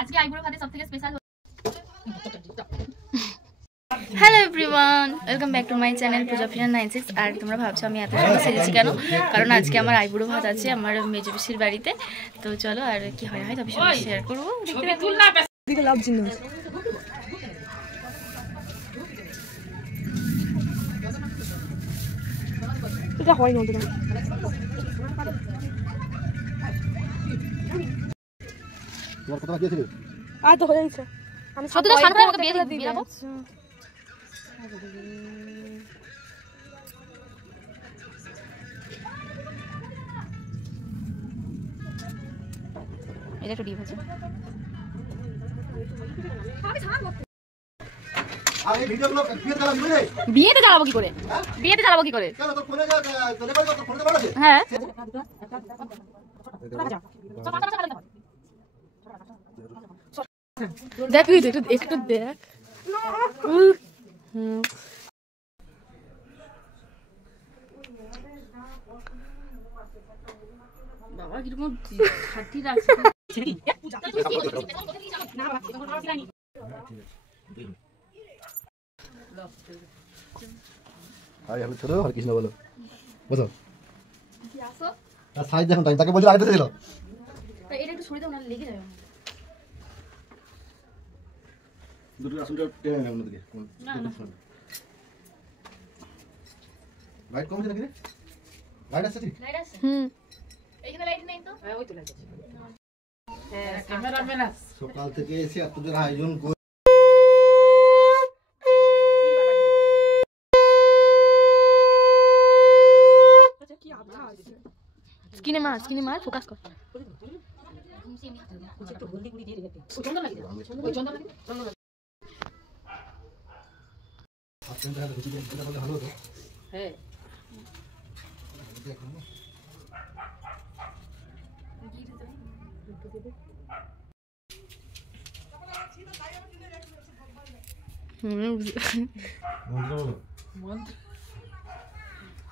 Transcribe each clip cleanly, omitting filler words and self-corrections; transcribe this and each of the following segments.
আজকে আইবুড়ো ভাতে সবথেকে special. Hello everyone, welcome back to my channel Puja ফিরান 96। আর তোমরা ভাবছো আমি এত সুন্দর সেজেছি কেন? কারণ আজকে আমার আইবুড়ো ভাত আছে আমার মেজো পিসির বাড়িতে। তো চলো আর কি হয় তবে সবাই শেয়ার করবো। এটা হয় না তোমার কথা কি ছিল? আর তো হয়ে গেছে। আমি সবটা শান্ত করে ওকে বিয়ে দিয়ে দেব। এটা একটু ডিপ আছে। আরে ভিডিওগুলো বিয়েতে জ্বালাবো কি করে? বিয়েতে জ্বালাবো কি করে? কেন তোর ফোনে যা লেবার তোর ফোনে বার আছে? হ্যাঁ দেখ একটু দেখ। বাবা কিরকম খাটি রাখছে। আরে আমি ছোট আর কৃষ্ণ বলো বুঝো কি আসো আর সাইজ দেখুন তাকে বলি আইতে দিল তাই এটা একটু সরিয়ে দাও না লেগে যাবে। দুটো আসনটা টেনে নাও অন্যদিকে না না লাইট কম আছে নাকি রে? লাইট আছে ঠিক? লাইট আছে এইখানে লাইট নেই তো। হ্যাঁ ওই তো লাইট আছে। হ্যাঁ ক্যামেরাম্যান আছে। সকাল থেকে এসে এতজন আয়োজন করে স্কিনে মার ফোকাস কর। ভালো হতো হ্যাঁ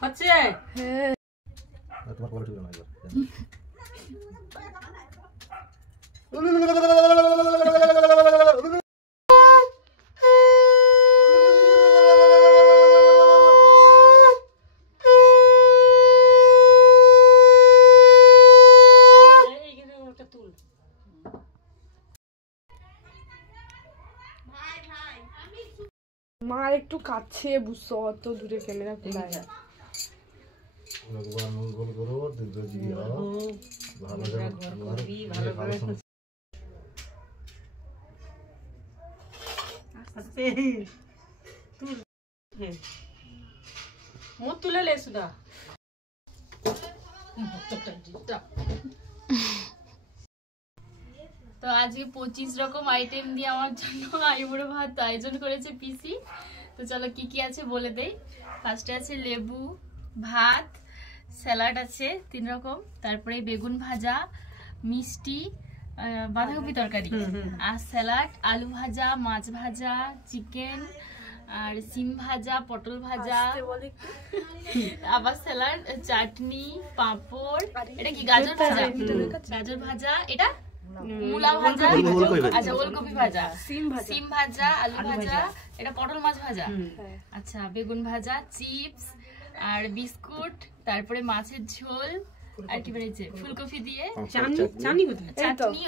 হচ্ছে হ্যাঁ তোমার কোয়ালিটি না এবার মার একটু কাছে বুঝছো, অত দূরে ক্যামেরা খোলায়। ভগবান মঙ্গল করো, দীর্ঘজীবী হও, ভালো ভালো মুখ তুলে লে সুদা। তো আজকে 25 রকম আইটেম দিয়ে আমার জন্য আইবুড়ো ভাত আয়োজন করেছে পিসি। তো চলো কি কি আছে বলে দেই। ফার্স্টে আছে লেবু, ভাত, স্যালাড আছে 3 রকম, তারপরে বেগুন ভাজা, মিষ্টি, বাঁধাকপি তরকারি, আর স্যালাড, আলু ভাজা, মাছ ভাজা, চিকেন, আর সিম ভাজা, পটল ভাজা, আবার স্যালাড, চাটনি, পাঁপড়। এটা কি গাজর ভাজা? গাজর ভাজা। এটা মূলা ভাজা, আচ্ছা ওলকপি ভাজা, সিম ভাজা, আলু ভাজা, এটা পটল মাছ ভাজা, আচ্ছা বেগুন ভাজা, চিপস আর বিস্কুট, তারপরে মাছের ঝোল, আর কি বেরিয়েছে ফুলকপি দিয়ে চাটনি,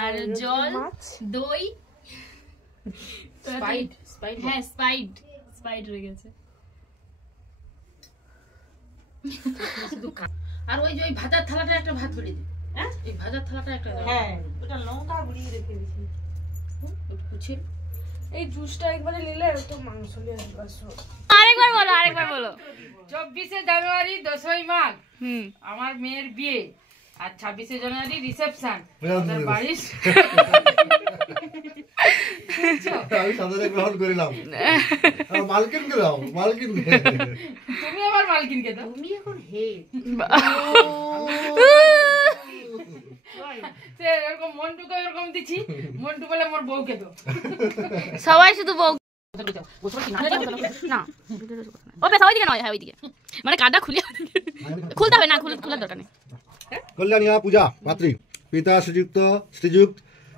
আর জল, দই, হ্যাঁ স্পাইড রয়ে গেছে। আর ওই যে ওই ভাজার থালাটা একটা ভাত বেড়ে দিই। হ্যাঁ এই ভাজার থালাটা একটা, হ্যাঁ ওটা লঙ্কা গুঁড়িয়ে রেখে দিয়েছি। এই জুসটা একবারে নিলে তো মাংস নিয়ে আসবো। আরেকবার বলো 24শে জানুয়ারি 10ই মাঘ আমার মেয়ের বিয়ে, আর 26শে জানুয়ারি রিসেপশন আমাদের বাড়ির। আমি সাদরে গ্রহণ করিলাম। মালকিনকে দাও, মালকিনকে। তুমি আবার মালকিনকে দাও। তুমি এখন হেড। এরকম মন্টুকে এরকম দিচ্ছি, মন্টু বলে মোর বউকে দাও। সবাই শুধু বউ না ও সবাই দিকে নয়, হ্যাঁ ওইদিকে মানে কার্ডটা খুলে খুলতে হবে না, খোলার দরকার নেই। কল্যাণিয়া পূজা পাত্রী পিতা শ্রীযুক্ত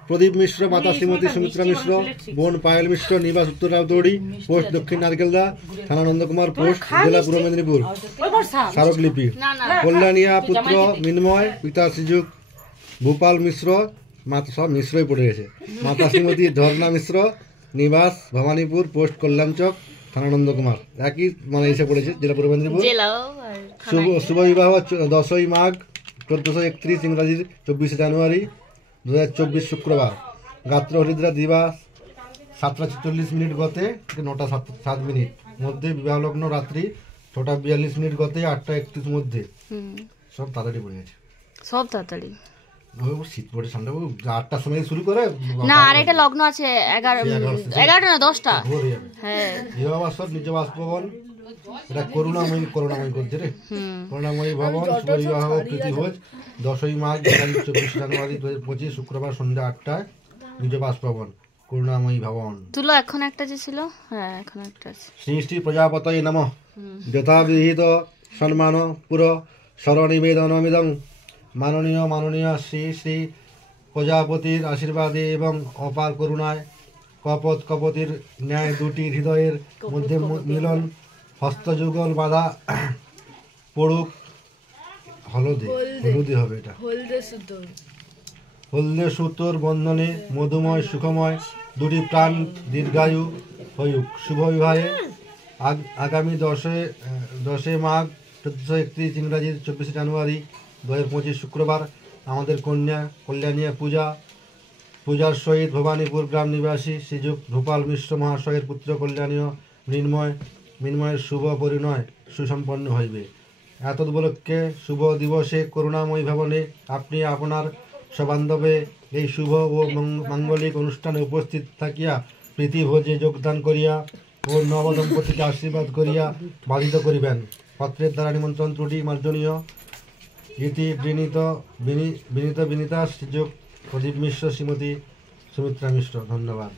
প্রদীপ মিশ্র, মাতা শ্রীমতী সুমিত্রা মিশ্র, বোন পায়েল মিশ্র, নিবাস উত্তর রাউতৌড়ি, পোস্ট দক্ষিণ নারকেলদা, থানা নন্দকুমার, পোস্ট জেলা পূর্ব মেদিনীপুর। স্মারকলিপি কল্যাণিয়া পুত্র মিন্ময়, পিতা শ্রীযুক্ত ভূপাল মিশ্র, মাতা সব মিশ্রই পড়ে গেছে, মাতা শ্রীমতী ঝর্ণা মিশ্র, নিবাস ভবানীপুর, পোস্ট কল্যাণচক, থানা নন্দকুমার। একই মানে এসে পড়েছে জেলা পূর্ব মেদিনীপুর। শুভ বিবাহ 10ই মাঘ 1431 ইংরাজির 24 জানুয়ারি 2024 শুক্রবার। গাত্র হরিদ্রা দিবস 7:46 গতে 9:07 মধ্যে, বিবাহলগ্ন রাত্রি 6:42 গতে 8:31 মধ্যে। সব তাড়াতাড়ি পড়ে গেছে, সব তাড়াতাড়ি। শীত পড়ে ঠান্ডা 8টার সময় শুরু করে না, আর এটা লগ্ন আছে 11টা না 10টা। হ্যাঁ, বিবাহবাসর নিজ বাসভবন। এটা করুণাময়ী করছে রে, করুণাময়ী ভবন, শুভ বিবাহ প্রীতি ভোজ 10ই মাঘ 24 জানুয়ারি 2025 শুক্রবার সন্ধ্যা 8টায়, নিজ বাসভবন, করুণাময়ী ভবন। তুলো এখন একটা যে ছিল, হ্যাঁ এখন একটা আছে। শ্রী শ্রী প্রজাপতয়ে নমঃ। যথাবিহিত সম্মান পুর স্মরণিবেদনমিদং। মাননীয় শ্রী শ্রী প্রজাপতির আশীর্বাদে এবং অপার করুণায় কপতির ন্যায় দুটি হৃদয়ের মধ্যে মিলন, হস্তযুগল বাধা পড়ুক হলদে হবে এটা, হলদে সুতোর বন্ধনে মধুময় সুখময় দুটি প্রাণ দীর্ঘায়ু হইউক। শুভ বিবাহে আগামী 10 মাঘ 1431 ইংরাজির 24 জানুয়ারি 2025 শুক্রবার আমাদের কন্যা কল্যাণিয়া পূজার সহিত ভবানীপুর গ্রাম নিবাসী শ্রীযুক্ত ভূপাল মিশ্র মহাশয়ের পুত্র কল্যাণীয় মৃন্ময়ের শুভ পরিণয় সুসম্পন্ন হইবে। এতদ উপলক্ষে শুভ দিবসে করুণাময়ী ভবনে আপনি আপনার সবান্ধবে এই শুভ ও মাঙ্গলিক অনুষ্ঠানে উপস্থিত থাকিয়া প্রীতিভোজে যোগদান করিয়া ও নবদম্পতিকে আশীর্বাদ করিয়া বাধিত করিবেন। পত্রের দ্বারা নিমন্ত্রণ ত্রুটি মার্জনীয়। ইতি বিনীতা শ্রীযুক্ত প্রদীপ মিশ্র, শ্রীমতী সুমিত্রা মিশ্র। ধন্যবাদ।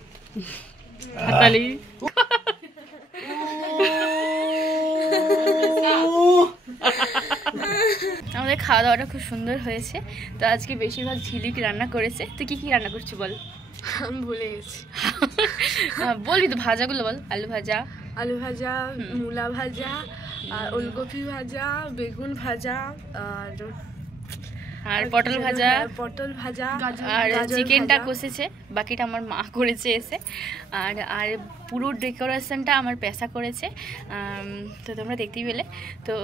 আমাদের খাওয়া দাওয়াটা খুব সুন্দর হয়েছে। তো আজকে বেশিরভাগ ঝিলিক রান্না করেছে। তুই কি রান্না করছিস বল? আমি ভুলে গেছি। বলবি তো, ভাজাগুলো বল। আলু ভাজা, মূলা ভাজা, আর ওলকপি ভাজা, বেগুন ভাজা, আর পটল ভাজা, আর চিকেনটা কষেছে, বাকিটা আমার মা করেছে এসে। আর পুরো ডেকোরেশনটা আমার পেশা করেছে। তো তোমরা দেখতেই পেলে। তো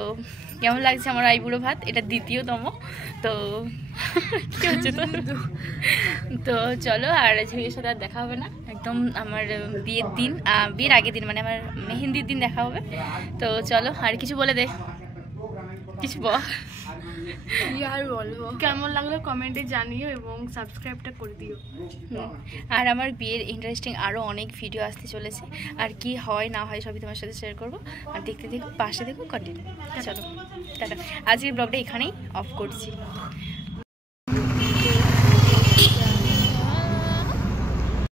কেমন লাগছে আমার আইবুড়ো ভাত? এটা দ্বিতীয়তম। তো কি হচ্ছে তো চলো, আর ঝিলির সাথে আর দেখা হবে না, একদম আমার বিয়ের আগের দিন, মানে আমার মেহেন্দির দিন দেখা হবে। তো চলো, আর কিছু বলে দে, কিছু বল। আর বলবো, কেমন লাগলো কমেন্টে জানিও এবং সাবস্ক্রাইবটা করে দিও। আর আমার বিয়ের ইন্টারেস্টিং আরও অনেক ভিডিও আসতে চলেছে, আর কি হয় না হয় সবই তোমার সাথে শেয়ার করবো। আর দেখতে দেখো, পাশে দেখো, কন্টিনিউ। চলো টাটা, আজকের ব্লগটা এখানেই অফ করছি।